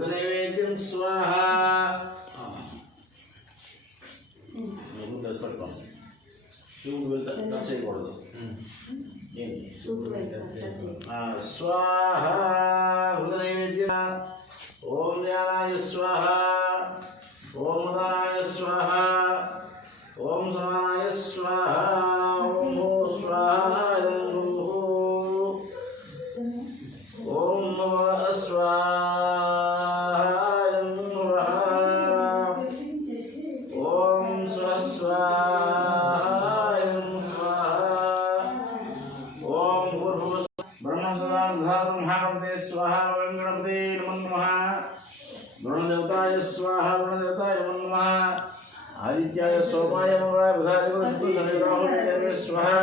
नैवेद्यं स्वाहा स्वाहा नैवेद्यं स्वाहा स्वाहा नैवेद्य ओम ज्ञानाय स्वाहा ओम मदाय स्वाहा ओम समानाय स्वाहा ओम भो स्वाहा ओम नमः स्वाहा ओम स्वाहा ब्रह्मणते स्वाहा गणपते नमो नमः वरुणदेवताय स्वाहा वरुणदेवताय नमो नमः आदित्याय सोमाय मंगलाय बुधाय गुरुदेवताय राहुल स्वाहा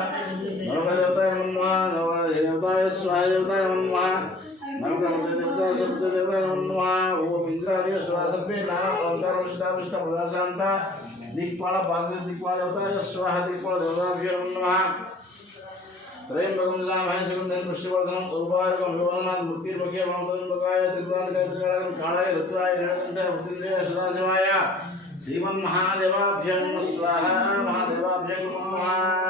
नवग्रहदेवताय नमो नमः नवग्रहदेवताय स्वाहा देवताय नमो नमः नवग्रहदेवताय सप्तदेवताय नमो नमः ओम इंद्रादि स्वाहा सर्वे नारायण ओंकार विष्णु विष्णु प्रदाशांता दिक्पाल बांधे दिक्पाल देवताय स्वाहा दिक्पाल देवताभ्यो नमो नमः त्रयंबकं जामहेशकुंदं पुष्टिवर्धनं उर्वारुकं विवर्धनात् मृत्युर्मुखे वनोदन्मुखाय त्रिपुरान्तकाय कालाय रुद्राय नीलकण्ठाय मृत्युञ्जयाय सदाशिवाय श्रीमन्महादेवाभ्यं स्वाहा महादेवाभ्यं नमः।